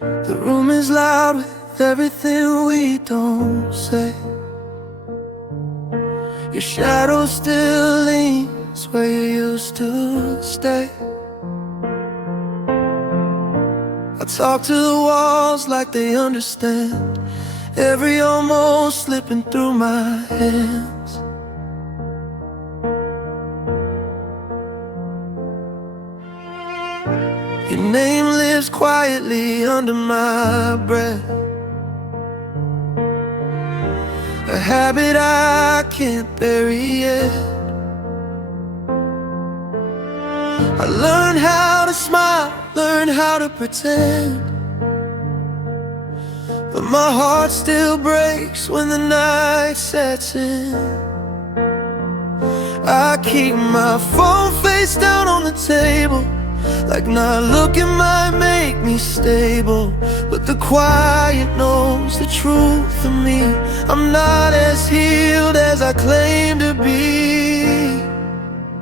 The room is loud with everything we don't say. Your shadow still leans where you used to stay. I talk to the walls like they understand every almost slipping through my hands. Your name lives quietly under my breath, a habit I can't bury yet. I learned how to smile, learned how to pretend, but my heart still breaks when the night sets in. I keep my phone face down on the table, like not looking might make me stable. But the quiet knows the truth of me. I'm not as healed as I claim to be.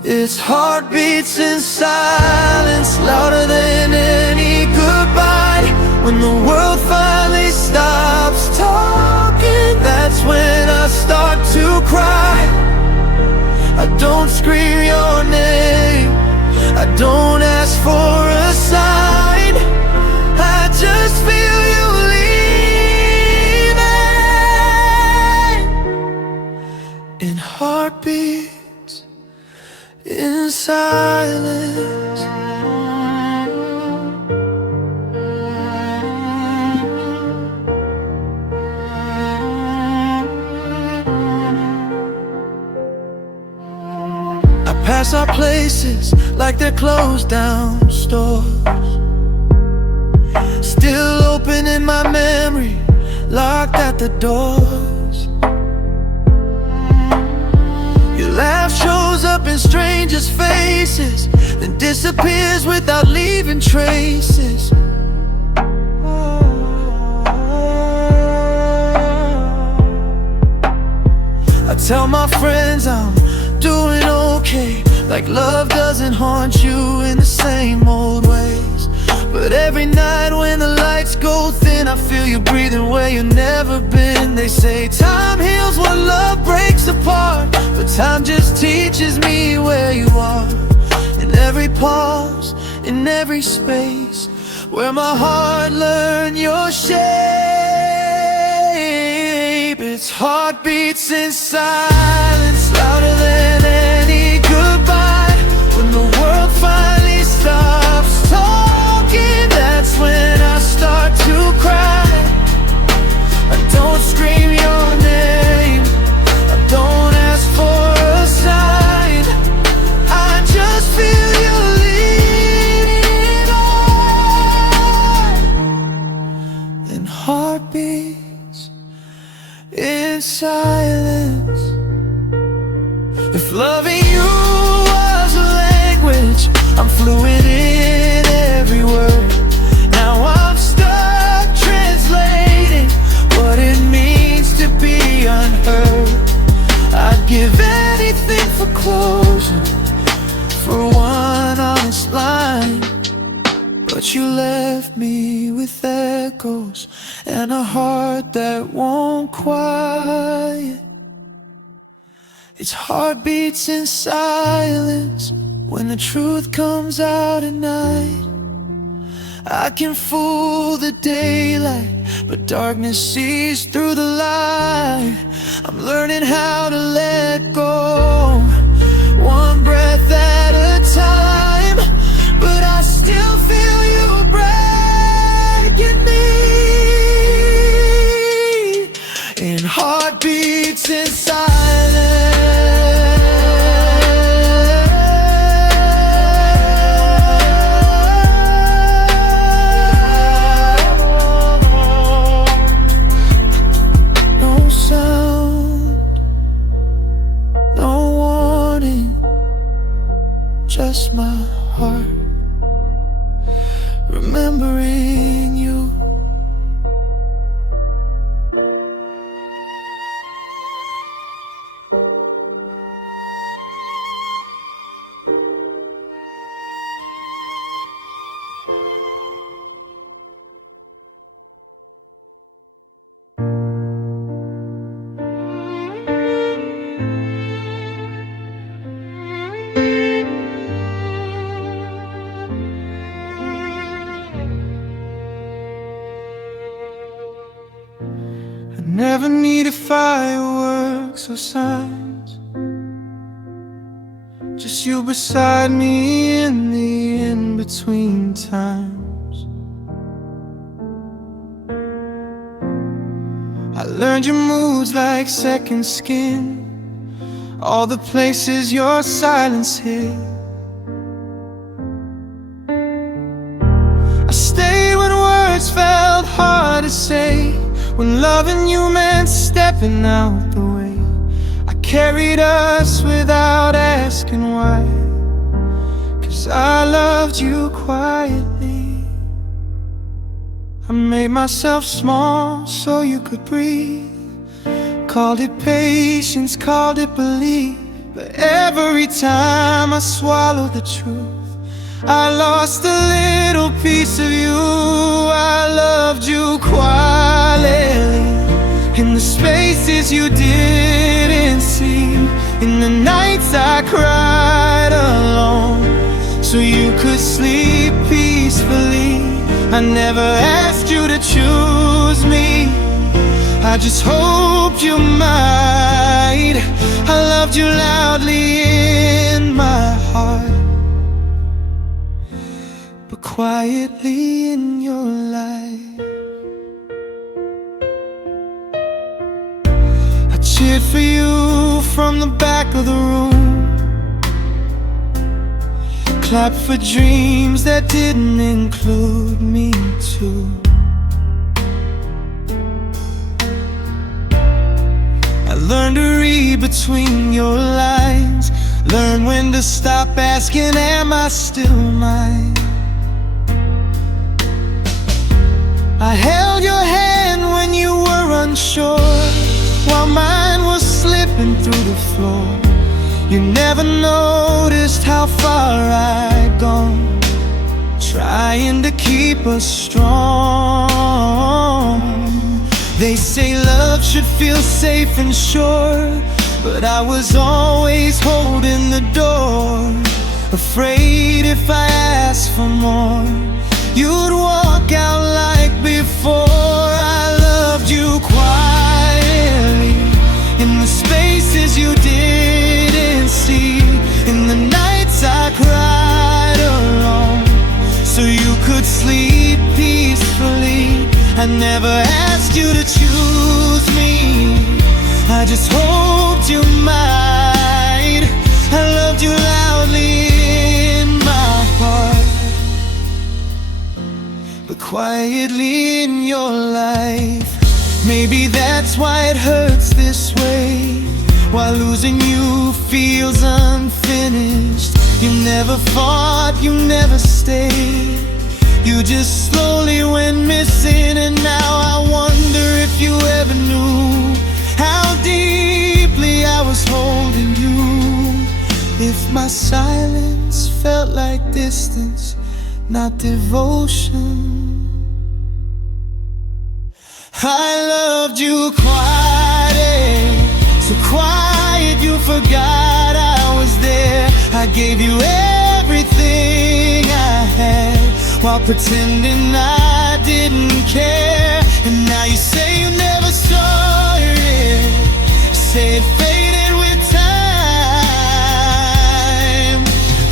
It's heartbeats in silence, louder than any goodbye. When the world finally stops talking, that's when I start to cry. I don't scream your name, I don't ask for a sign, I just feel you leaving. In heartbeats, in silence. I pass our places like they're closed down stores, still open in my memory, locked at the doors. Your laugh shows up in strangers' faces, then disappears without leaving traces. I tell my friends I'm doing okay, like love doesn't haunt you in the same old ways. But every night when the lights go thin, I feel you breathing where you've never been. They say time heals what love breaks apart, but time just teaches me where you are. In every pause, in every space, where my heart learned your shape. It's heartbeats in silence, louder than any goodbye. When the world finally stops talking, that's when I start to cry. I don't scream your name, I don't ask for a sign, I just feel you leading on. And heartbeats in silence. If loving you was a language, I'm fluent in every word. Now I'm stuck translating what it means to be unheard. I'd give anything for closure, for one honest line, but you left me with echoes and a heart that won't quiet. It's heartbeats in silence, when the truth comes out at night. I can fool the daylight, but darkness sees through the light. I'm learning how to let go, one breath at a time, but I still feel you breaking me. In heartbeats in silence. Just my heart remembering you. never needed fireworks or signs, just you beside me in the in-between times. I learned your moods like second skin, all the places your silence hid. I stayed when words felt hard to say, when loving you meant stepping out the way. I carried us without asking why, 'cause I loved you quietly. I made myself small so you could breathe, called it patience, called it belief. But every time I swallowed the truth, I lost a little piece of you. I loved you quietly, in the spaces you didn't see, in the nights I cried alone, so you could sleep peacefully. I never asked you to choose me, I just hoped you might. I loved you loudly in my heart, but quietly in your life. I cheered for you from the back of the room, clapped for dreams that didn't include me too. I learned to read between your lines, learn when to stop asking, am I still mine? I held your hand when you were unsure, while mine was slipping through the floor. You never noticed how far I'd gone, trying to keep us strong. They say love should feel safe and sure, but I was always holding the door, afraid if I asked for more, you'd walk out like before. I loved you quietly, in the spaces you didn't see, in the nights I cried alone, so you could sleep peacefully. I never asked you to choose me, I just hoped you might. I loved you loudly in my heart, but quietly in your life. Maybe that's why it hurts this way, while losing you feels unfinished. You never fought, you never stayed, you just slowly went missing. And now I wonder if you ever knew how deeply I was holding you, if my silence felt like distance, not devotion. I loved you quiet, so quiet you forgot I was there. I gave you everything I had, while pretending I didn't care. And now you say you never saw it, say it faded with time,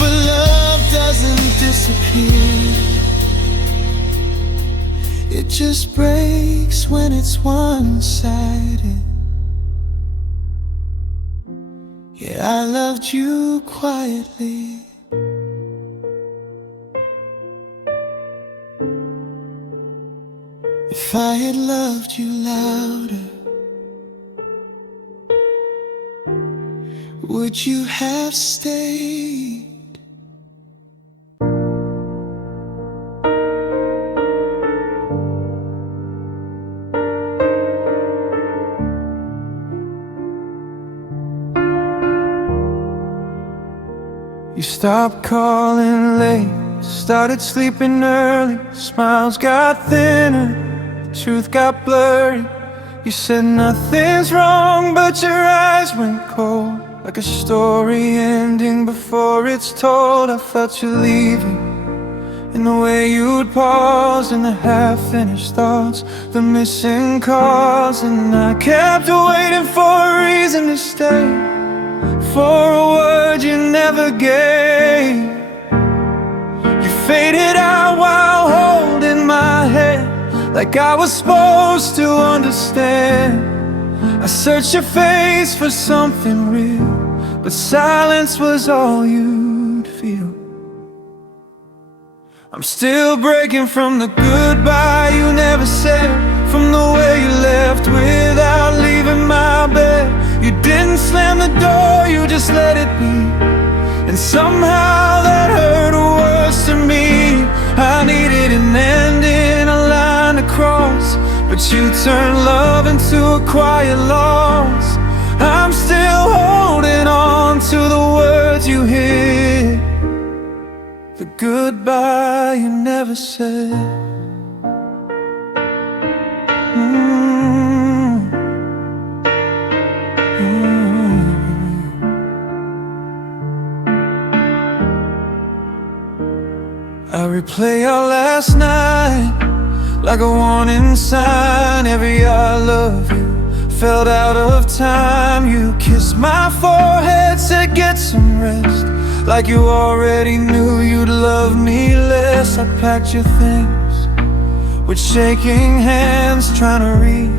but love doesn't disappear, it just breaks when it's one-sided. Yeah, I loved you quietly. If I had loved you louder, would you have stayed? You stopped calling late, started sleeping early, smiles got thinner, truth got blurry. You said nothing's wrong, but your eyes went cold, like a story ending before it's told. I felt you leaving, in the way you'd pause, in the half-finished thoughts, the missing calls. And I kept waiting for a reason to stay, for a word you never gave. You faded out while holding my hand, like I was supposed to understand. I searched your face for something real, but silence was all you'd feel. I'm still breaking from the goodbye you never said, from the way you left without leaving my bed. You didn't slam the door, you just let it be, and somehow that hurt worse to me. I needed an ending, a line to cross, but you turned love into a quiet loss. I'm still holding on to the words you hid, the goodbye you never said. I replay our last night like a warning sign. Every I love you felt out of time. You kissed my forehead, said get some rest, like you already knew you'd love me less. I packed your things with shaking hands, trying to read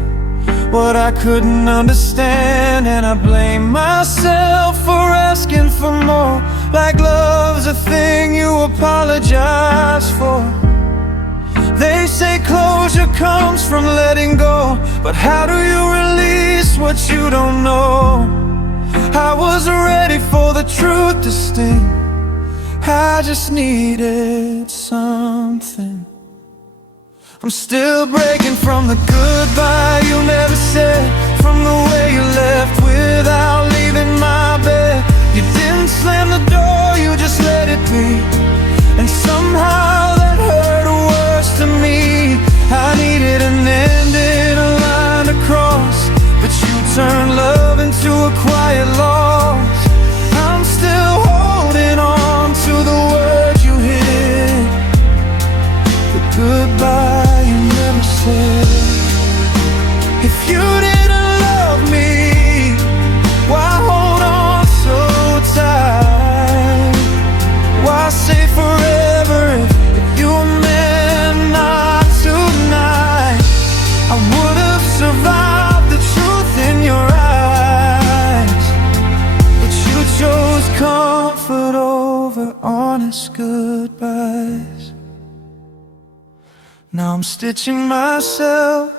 what I couldn't understand. And I blame myself for asking for more, like love's a thing you apologize for. They say closure comes from letting go, but how do you release what you don't know? I was ready for the truth to sting, I just needed something. I'm still breaking from the goodbye you never said, from the way you left without leaving my bed. You didn't slam the door, you just let it be, and somehow that hurt worse to me. I needed an ending, a line to cross, but you turned love into a quiet loss. I'm still holding on to the words you hid, the goodbye you never said. If you didn't love me, why hold on so tight? Why say forever if you were meant not tonight? I would have survived the truth in your eyes, but you chose comfort over honest goodbyes. Now I'm stitching myself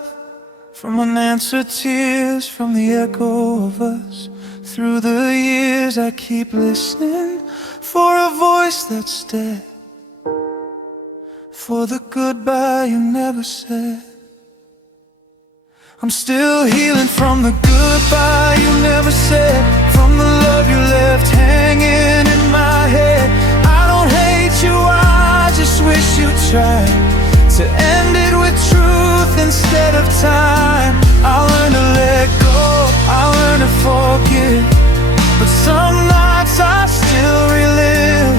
from unanswered tears, from the echo of us. Through the years I keep listening for a voice that's dead, for the goodbye you never said. I'm still healing from the goodbye you never said, from the love you left hanging in my head. I don't hate you, I just wish you tried to end it with truth instead of time. I'll learn to let go, I'll learn to forgive, but some nights I still relive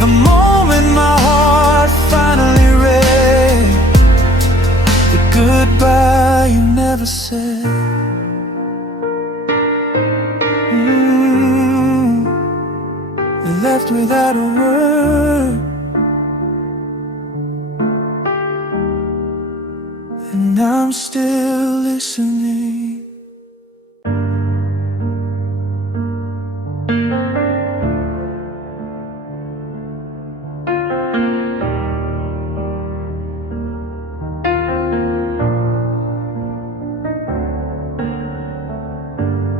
the moment my heart finally read the goodbye you never said. Left without a word, and I'm still listening.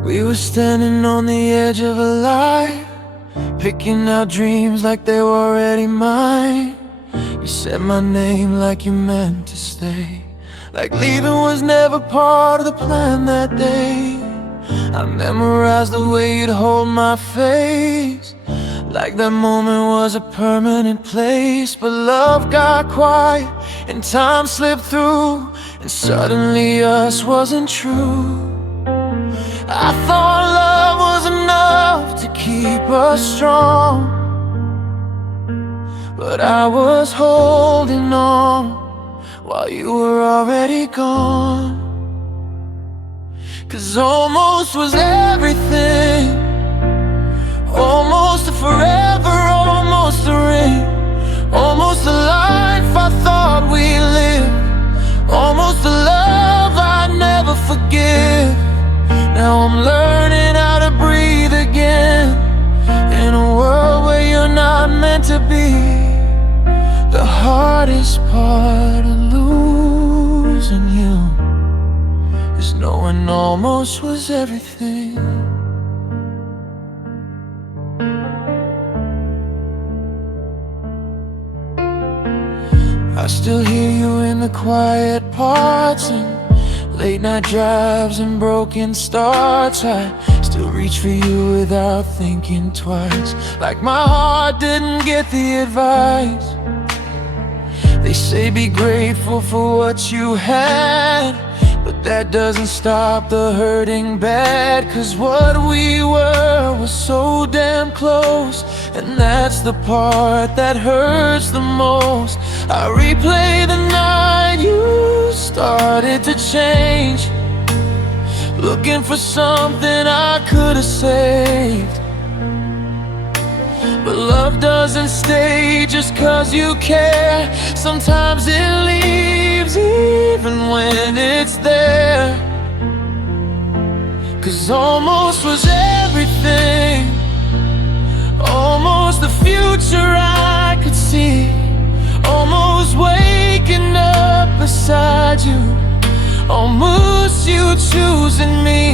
We were standing on the edge of a light, picking out dreams like they were already mine. You said my name like you meant to stay, like leaving was never part of the plan that day. I memorized the way you'd hold my face, like that moment was a permanent place. But love got quiet and time slipped through, and suddenly us wasn't true. I thought love was enough to keep us strong, but I was holding on while you were already gone. 'Cause almost was everything, almost a forever, almost a ring, almost the life I thought we lived, almost the love I'd never forgive. Now I'm learning how to breathe again in a world where you're not meant to be. The hardest part of losing you is knowing almost was everything. I still hear you in the quiet parts and late night drives and broken starts. I still reach for you without thinking twice, like my heart didn't get the advice. They say be grateful for what you had, but that doesn't stop the hurting bad. 'Cause what we were was so damn close, and that's the part that hurts the most. I replay the night you started to change, looking for something I could have saved. But love doesn't stay just 'cause you care. Sometimes it leaves even when it's there. 'Cause almost was everything, almost the future I could see, almost waking up beside you, almost you choosing me.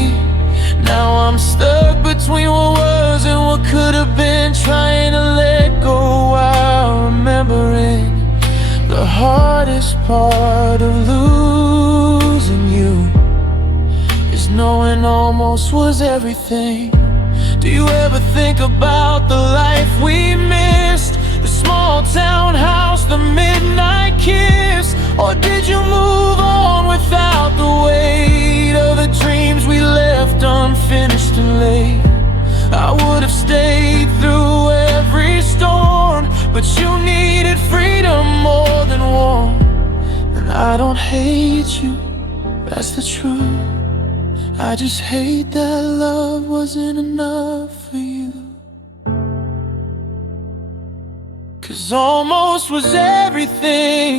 Now I'm stuck between what was and what could have been, trying to let go while remembering. The hardest part of losing you is knowing almost was everything. Do you ever think about the life we missed? The small town house, the midnight kiss? Or did you move on without the weight of the dreams we left unfinished and late? I would have stayed through every storm, but you needed freedom more than warmth. And I don't hate you, that's the truth. I just hate that love wasn't enough for you. 'Cause almost was everything,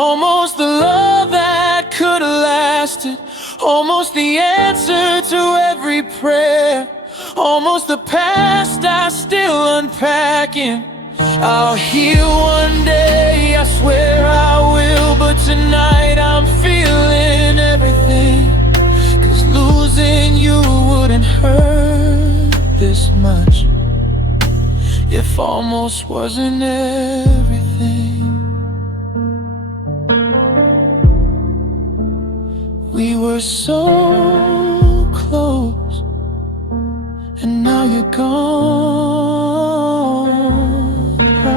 almost the love that could have lasted, almost the answer to every prayer, almost the past I still unpacking. I'll heal one day, I swear I will, but tonight I'm feeling everything. 'Cause losing you wouldn't hurt this much if almost wasn't everything. We were so close, and now you're gone.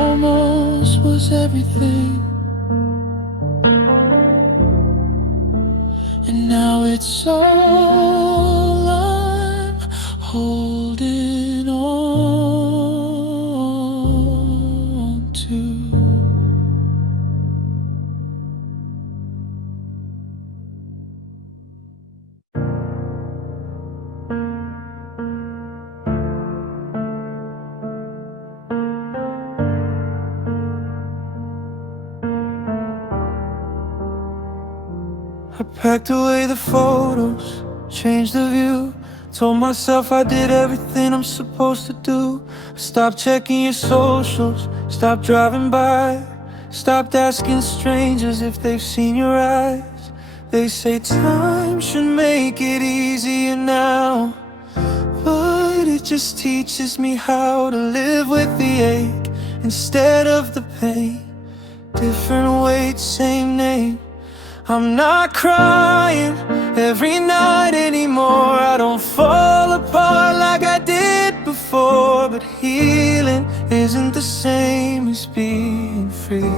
Almost was everything, and now it's all I'm holding on to. I packed away the photos, changed the view, told myself I did everything I'm supposed to do. Stopped checking your socials, stopped driving by, stopped asking strangers if they've seen your eyes. They say time should make it easier now, but it just teaches me how to live with the ache instead of the pain. Different weight, same name. I'm not crying every night anymore. I don't fall apart like I did before. But healing isn't the same as being free.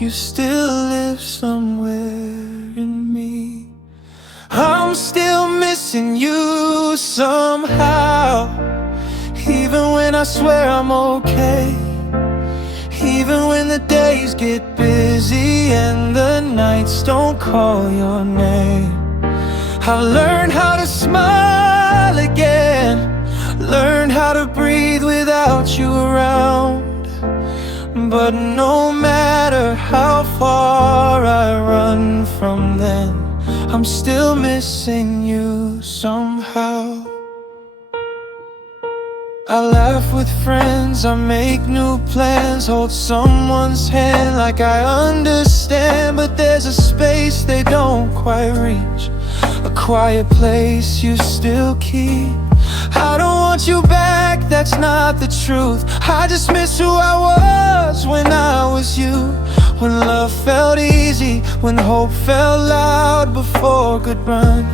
You still live somewhere in me. I'm still missing you somehow, even when I swear I'm okay. Even when the days get busy and the nights don't call your name, I've learned how to smile again, learned how to breathe without you around. But no matter how far I run from them, I'm still missing you somehow. I laugh with friends, I make new plans, hold someone's hand like I understand. But there's a space they don't quite reach, a quiet place you still keep. I don't want you back, that's not the truth. I just miss who I was when I was you. When love felt easy, when hope felt loud before could run.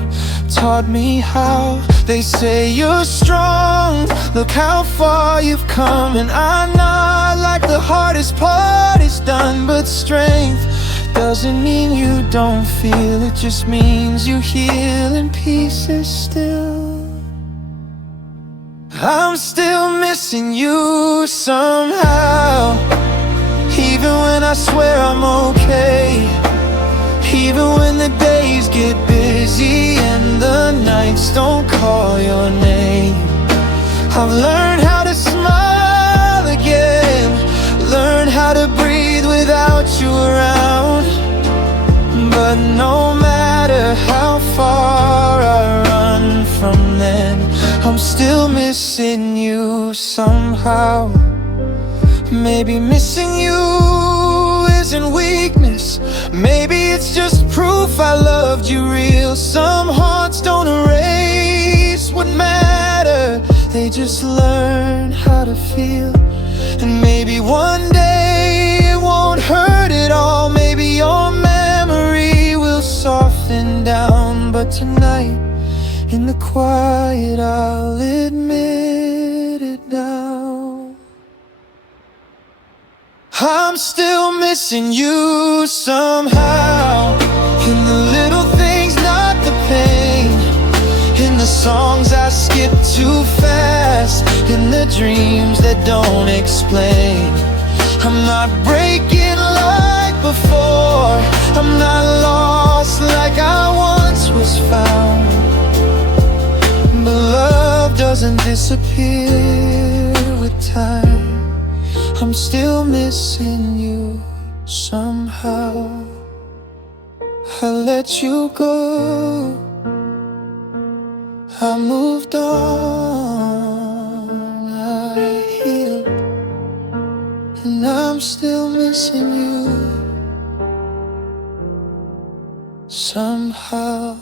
Taught me how, they say you're strong, look how far you've come. And I nod like the hardest part is done. But strength doesn't mean you don't feel, it just means you heal in pieces still. I'm still missing you somehow, even when I swear I'm okay. Even when the days get busy and the nights don't call your name, I've learned how to smile again, learned how to breathe without you around. But no matter how far I run from them, I'm still missing you somehow. Maybe missing you isn't weakness, maybe it's just proof I loved you real. Some hearts don't erase what mattered, they just learn how to feel. And maybe one day it won't hurt at all, maybe your memory will soften down. But tonight, in the quiet, I'll admit it now, I'm still missing you somehow. In the little things, not the pain, in the songs I skip too fast, in the dreams that don't explain. I'm not breaking like before, I'm not lost like I once was found. But love doesn't disappear with time, I'm still missing you somehow. I let you go, I moved on, I healed, and I'm still missing you somehow.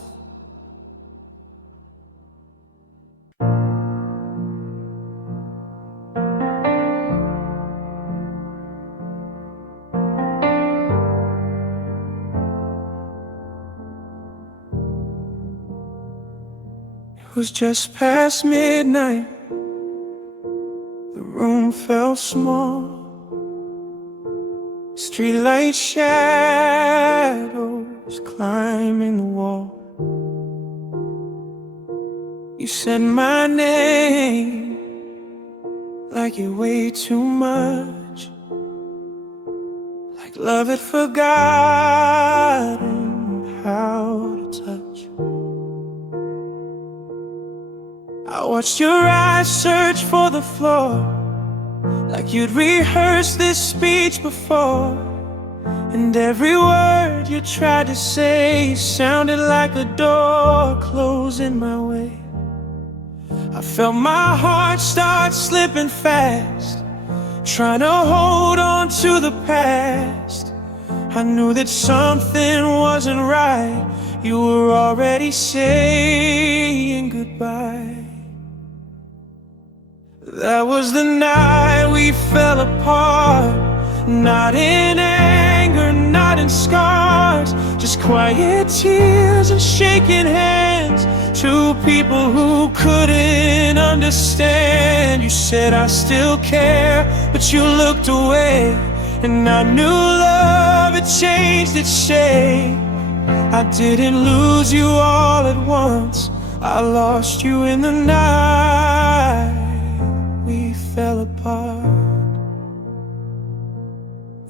It was just past midnight, the room felt small, streetlight shadows climbing the wall. You said my name like it weighed too much, like love had forgotten how to touch. I watched your eyes search for the floor, like you'd rehearsed this speech before. And every word you tried to say sounded like a door closing my way. I felt my heart start slipping fast, trying to hold on to the past. I knew that something wasn't right, you were already saying goodbye. That was the night we fell apart, not in anger, not in scars, just quiet tears and shaking hands. Two people who couldn't understand. You said I still care, but you looked away, and I knew love had changed its shape. I didn't lose you all at once, I lost you in the night we fell apart.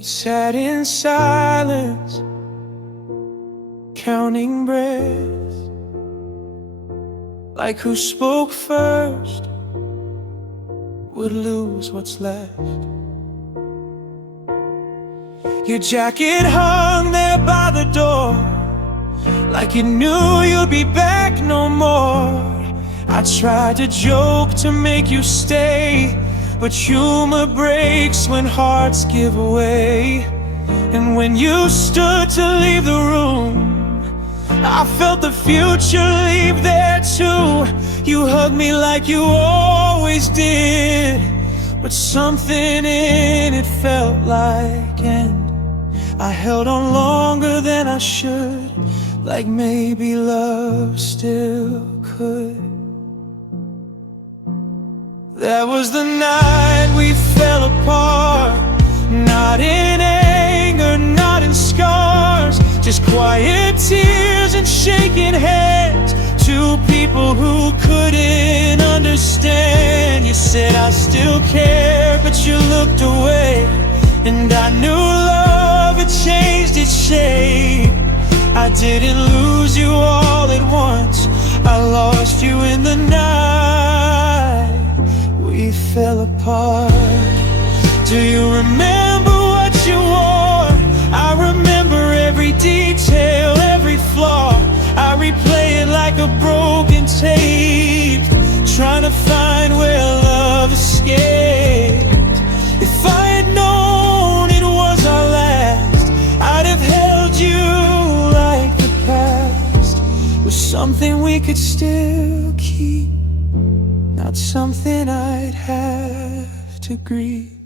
We sat in silence, counting breaths, like who spoke first would lose what's left. Your jacket hung there by the door, like you knew you'd be back no more. I tried to joke to make you stay, but humor breaks when hearts give away. And when you stood to leave the room, I felt the future leave there too. You hugged me like you always did, but something in it felt like end. I held on longer than I should, like maybe love still could. That was the night we fell apart, not in anger, not in scars, just quiet tears and shaking hands. Two people who couldn't understand. You said I still care, but you looked away, and I knew love had changed its shape. I didn't lose you all at once, I lost you in the night we fell apart. Do you remember what you wore? I remember every detail, every flaw. I replay it like a broken tape, trying to find where love escaped. If I had known it was our last, I'd have held you like the past was something we could still keep, not something I'd have to grieve.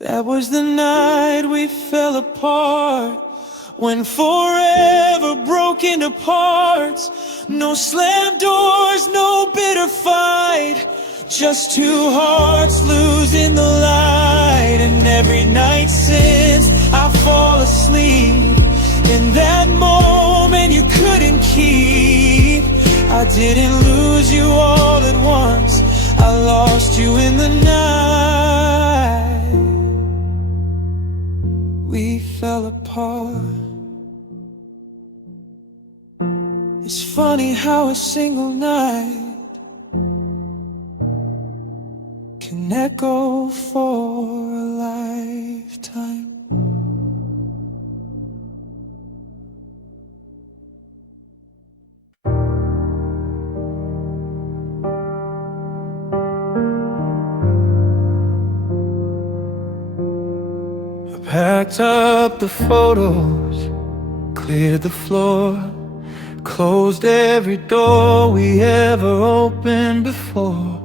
That was the night we fell apart, when forever broke into parts. No slammed doors, no bitter fight, just two hearts losing the light. And every night since, I fall asleep in that moment you couldn't keep. I didn't lose you all at once, I lost you in the night we fell apart. It's funny how a single night can echo for a lifetime. Packed up the photos, cleared the floor, closed every door we ever opened before.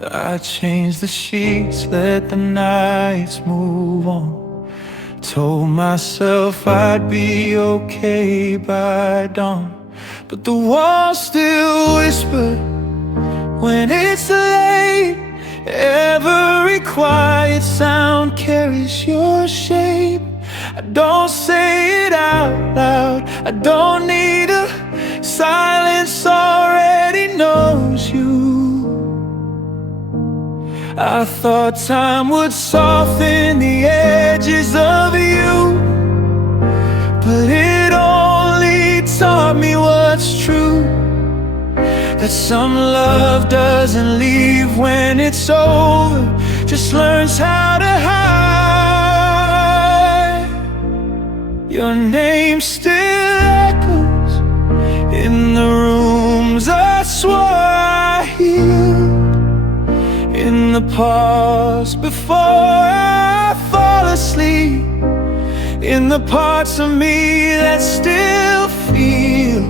I changed the sheets, let the nights move on. Told myself I'd be okay by dawn, but the walls still whisper when it's late. Every quiet sound carries your shape. I don't say it out loud, I don't need a silence already knows you. I thought time would soften the edges of you, but it only taught me what's true, that some love doesn't leave when it's over, just learns how to hide. Your name still echoes in the rooms I swore I healed, in the pause before I fall asleep, in the parts of me that still feel.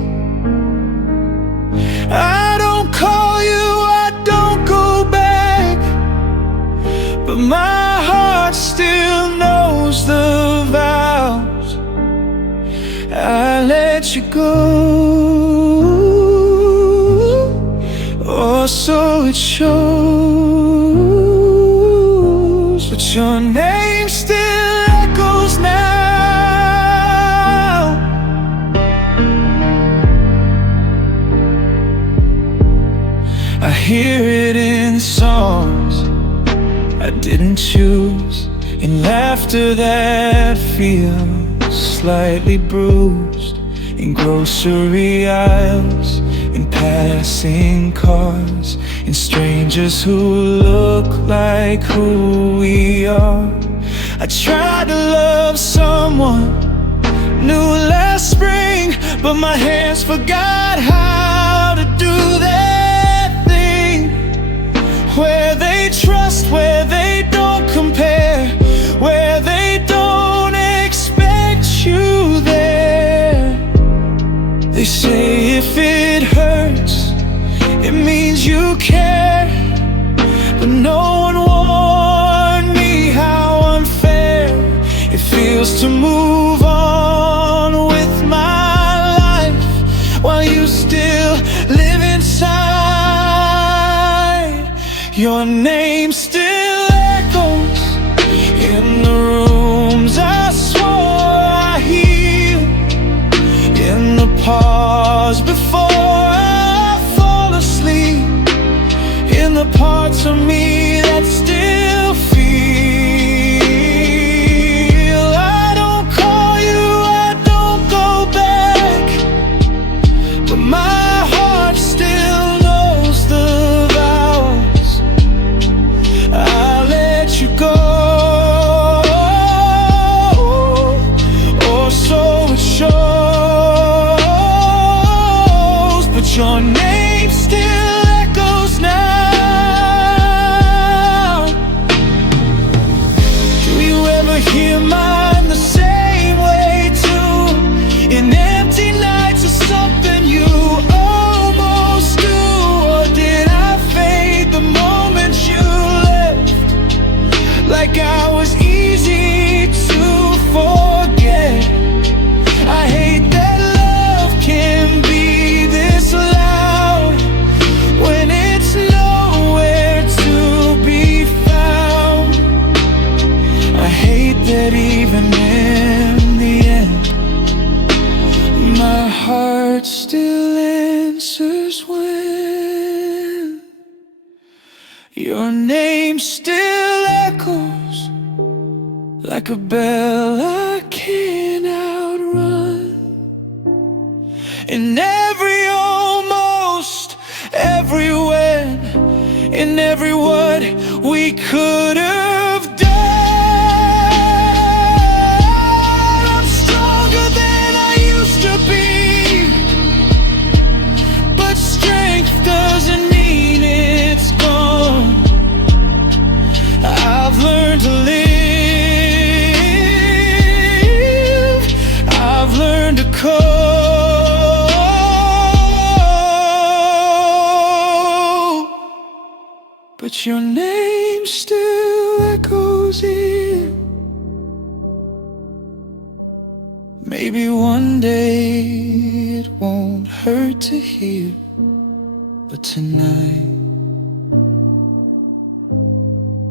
I don't call you, I don't go back, but my heart still knows the vows. I let you go, oh so it shows, but your name still echoes now. I hear it in songs I didn't choose, laughter that feels slightly bruised in grocery aisles, in passing cars, in strangers who look like who we are. I tried to love someone new last spring, but my hands forgot how to do that thing where they trust, where they don't compare, where they don't expect you there. They say if it hurts, it means you care, but no one warned me how unfair it feels to move on with my life while you still live inside. Your name still echoes in the rooms I swore I healed, in the pause before I fall asleep, in the parts of me that still feel. I don't call you, I don't go back, but my heart still knows the vows. I let you go, or so it shows, but your name still echoes now. Do you ever hear mine the same way too? In empty nights or something you almost do? Or did I fade the moment you left, like I was easy to forget? I hate that love can be this loud when it's nowhere to be found. I hate that even in the end, my heart still answers when your name still echoes like a bell I can't outrun. In every almost, every when, in every what we could have done. I'm stronger than I used to be, but strength doesn't mean it's gone. I've learned to live, I've learned to cope, but your name still echoes in. Maybe one day it won't hurt to hear, but tonight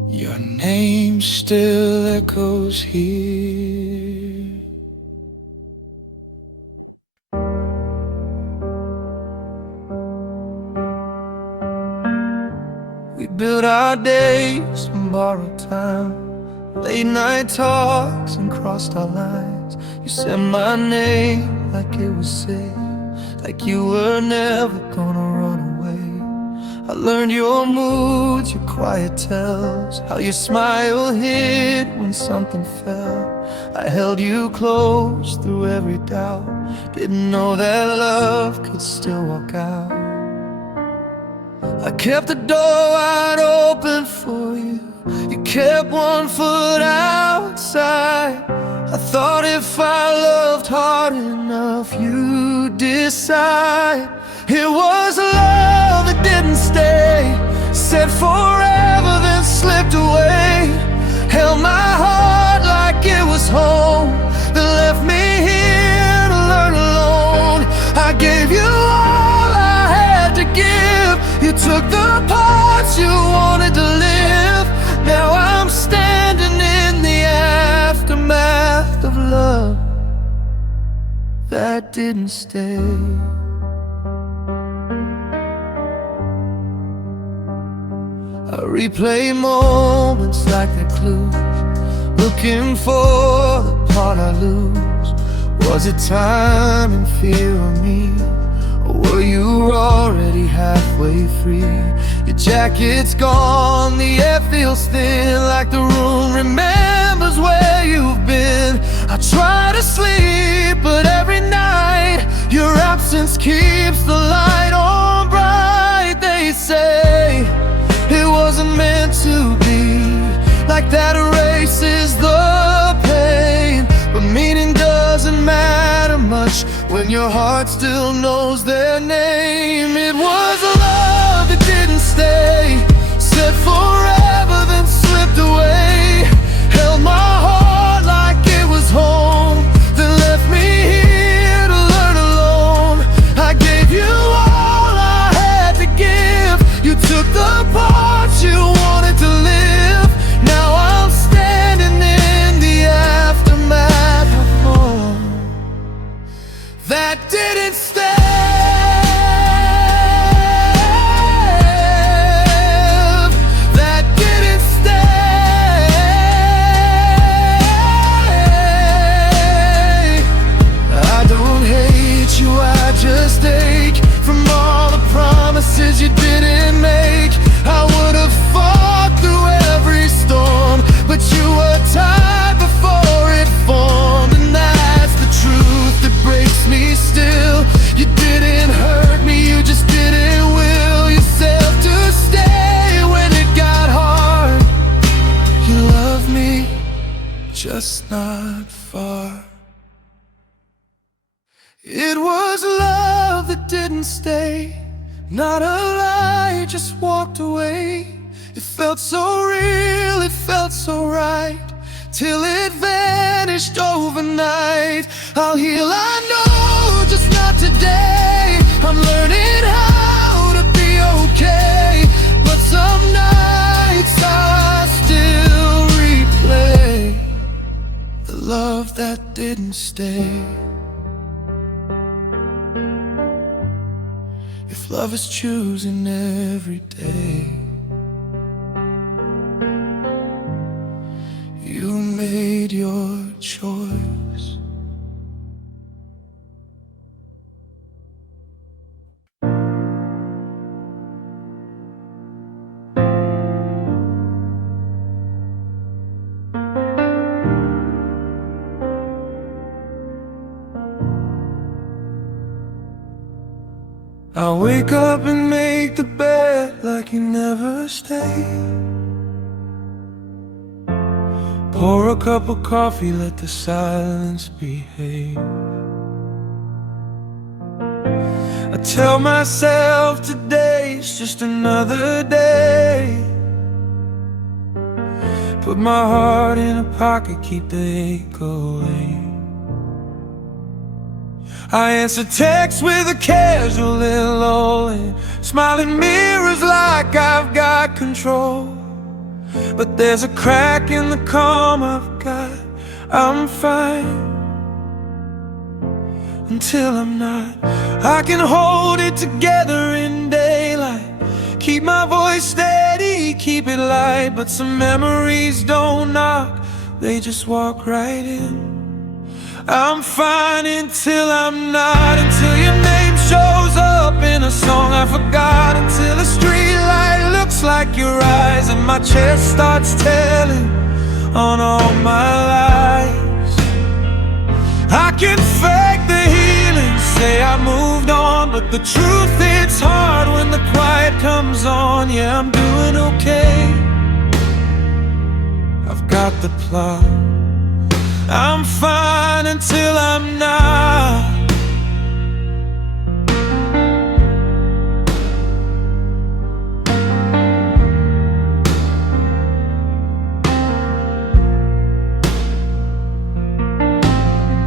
your name still echoes here. We build our days from borrowed time, late night talks and crossed our lines. You said my name like it was safe, like you were never gonna run away. I learned your moods, your quiet tells, how your smile hid when something fell. I held you close through every doubt, didn't know that love could still walk out. I kept the door wide open for you, you kept one foot outside. I thought if I loved hard enough, you'd decide. It was love that didn't stay, said forever then slipped away. Held my heart like it was home, then left me here to learn alone. I gave you all I had to give, you took the parts you wanted to live. Now I'm standing in the aftermath of love that didn't stay. I replay moments like they're clues, looking for the part I lose. Was it time and fear of me? Or were you already halfway free? Your jacket's gone, the air feels thin, like the room remembers where you've been. I try to sleep, but every night your absence keeps the light on bright. They say it wasn't meant to be, like that erases the pain. But meaning doesn't matter much when your heart still knows their name. It was a love that didn't stay, said forever then slipped away, held my heart like it was home, then left me here to learn alone. I gave you all I had to give, you took the parts you wanted to live. Now I'm standing in the aftermath of more that didn't stay. Just ache from all the promises you didn't make. I would have fought through every storm, but you were tired before it formed. And that's the truth that breaks me still. You didn't hurt me, you just didn't will yourself to stay when it got hard. You love me, just not far. It was love that didn't stay, not a lie, just walked away. It felt so real, it felt so right, till it vanished overnight. I'll heal, I know, just not today. I'm learning how to be okay, but some nights I still replay the love that didn't stay. If love is choosing every day, you made your choice. I wake up and make the bed like you never stayed. Pour a cup of coffee, let the silence behave. I tell myself today's just another day. Put my heart in a pocket, keep the ache away. I answer texts with a casual hello, and smiling mirrors like I've got control. But there's a crack in the calm I've got. I'm fine until I'm not. I can hold it together in daylight, keep my voice steady, keep it light. But some memories don't knock, they just walk right in. I'm fine until I'm not, until your name shows up in a song I forgot, until a street light looks like your eyes and my chest starts telling on all my lies. I can fake the healing, say I moved on, but the truth hits hard when the quiet comes on. Yeah, I'm doing okay, I've got the plot. I'm fine until I'm not.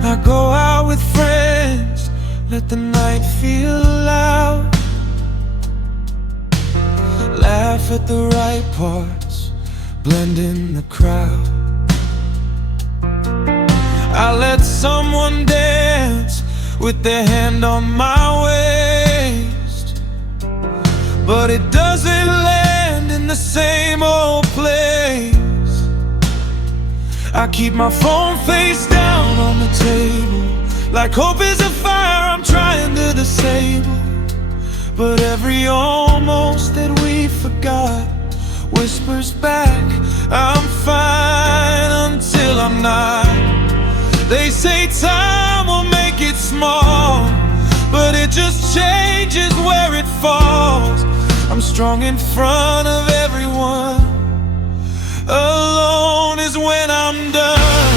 I go out with friends, let the night feel loud, laugh at the right parts, blend in the crowd. I let someone dance with their hand on my waist, but it doesn't land in the same old place. I keep my phone face down on the table, like hope is a fire I'm trying to disable. But every almost that we forgot whispers back, I'm fine until I'm not. They say time will make it small, but it just changes where it falls. I'm strong in front of everyone, alone is when I'm done.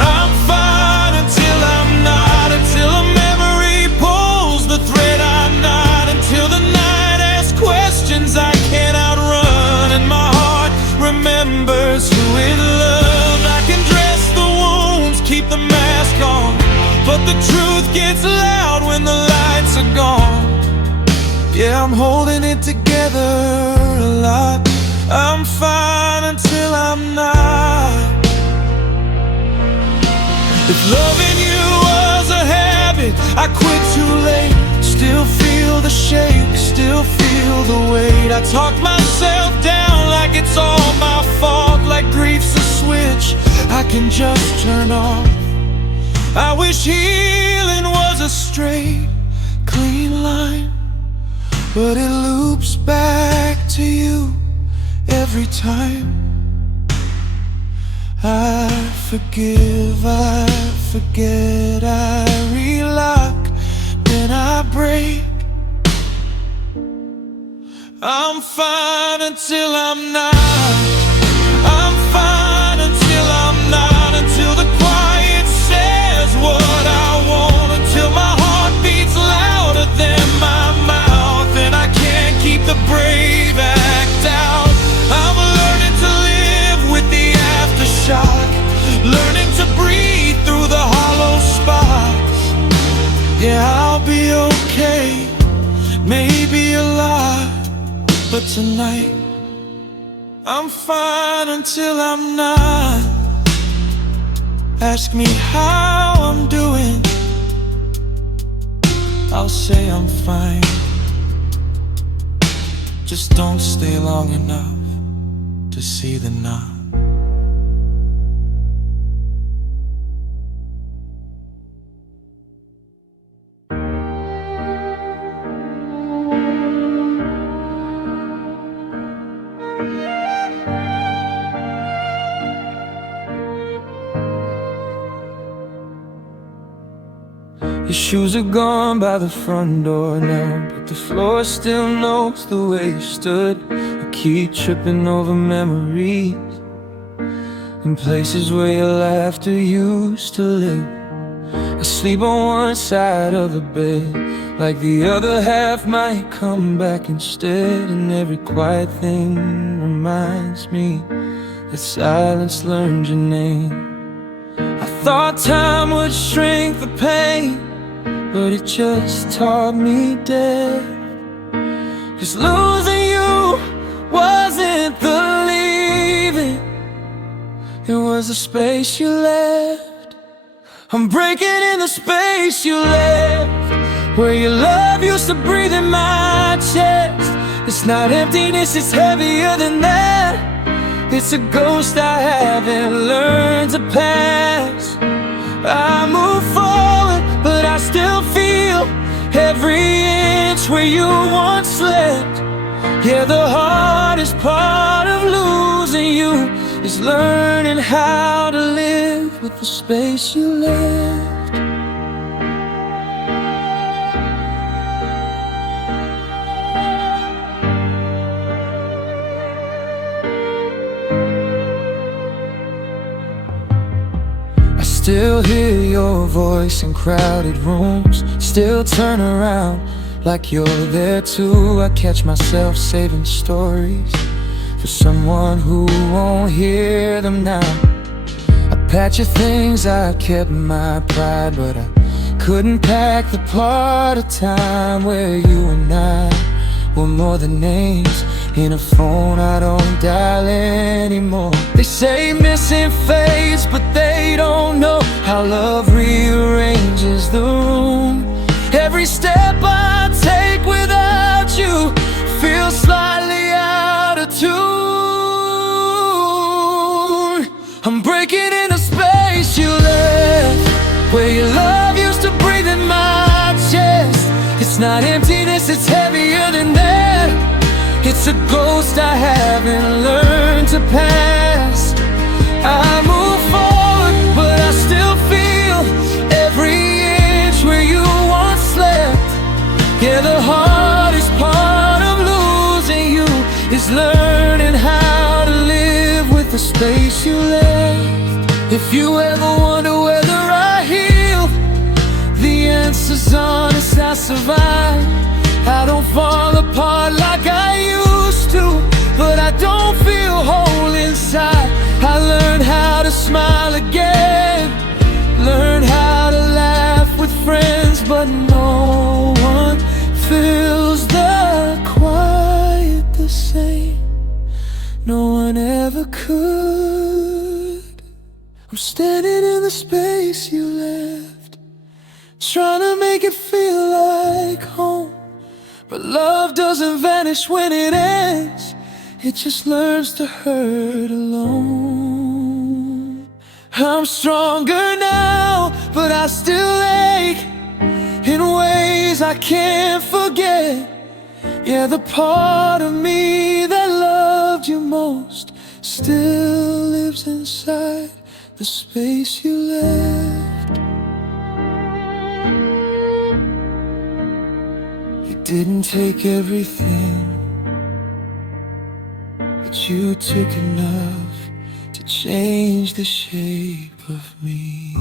I'm fine until I'm not, until a memory pulls the thread I'm not, until the night asks questions I can't outrun, and my heart remembers who it loved. I can dress the wounds, keep the mask on, but the truth gets loud when the lights are gone. Yeah, I'm holding it together a lot. I'm fine until I'm not. If loving you was a habit, I quit too late. Still feel the shake, still feel the weight. I talk myself down like it's all my fault, like grief's a switch I can just turn off. I wish healing was a straight, clean line, but it loops back to you every time. I forgive, I forget, I relock, then I break. I'm fine until I'm not. I'm fine until I'm not, until the quiet says what I want, until my heart beats louder than my mouth, and I can't keep the brave act out. I'm learning to live with the aftershock, learning to breathe through the hollow spots. Yeah, I'll be okay, maybe a lot, but tonight I'm fine until I'm not. Ask me how I'm doing, I'll say I'm fine. Just don't stay long enough to see the knot. Your shoes are gone by the front door now, but the floor still knows the way you stood. I keep tripping over memories in places where your laughter used to live. I sleep on one side of the bed, like the other half might come back instead. And every quiet thing reminds me that silence learned your name. I thought time would shrink the pain, but it just taught me death. 'Cause losing you wasn't the leaving, it was the space you left. I'm breaking in the space you left, where your love used to breathe in my chest. It's not emptiness, it's heavier than that. It's a ghost I haven't learned to pass. I move forward, but I still feel every inch where you once slept. Yeah, the hardest part of losing you is learning how to live with the space you left. Still hear your voice in crowded rooms, still turn around like you're there too. I catch myself saving stories for someone who won't hear them now. I patch of things I kept in my pride, but I couldn't pack the part of time where you and I were more than names in a phone I don't dial anymore. They say missing fades, but they don't know how love rearranges the room. Every step I take without you feels slightly out of tune. I'm breaking a ghost I haven't learned to pass. I move forward, but I still feel every inch where you once slept. Yeah, the hardest part of losing you is learning how to live with the space you left. If you ever wonder whether I heal, the answer's honest, I survive. I don't fall apart like I used to, but I don't feel whole inside. I learned how to smile again, learn how to laugh with friends, but no one fills the quiet the same. No one ever could. I'm standing in the space you left, trying to make it feel like home. But love doesn't vanish when it ends, it just learns to hurt alone. I'm stronger now, but I still ache in ways I can't forget. Yeah, the part of me that loved you most still lives inside the space you left. You didn't take everything, but you took enough to change the shape of me.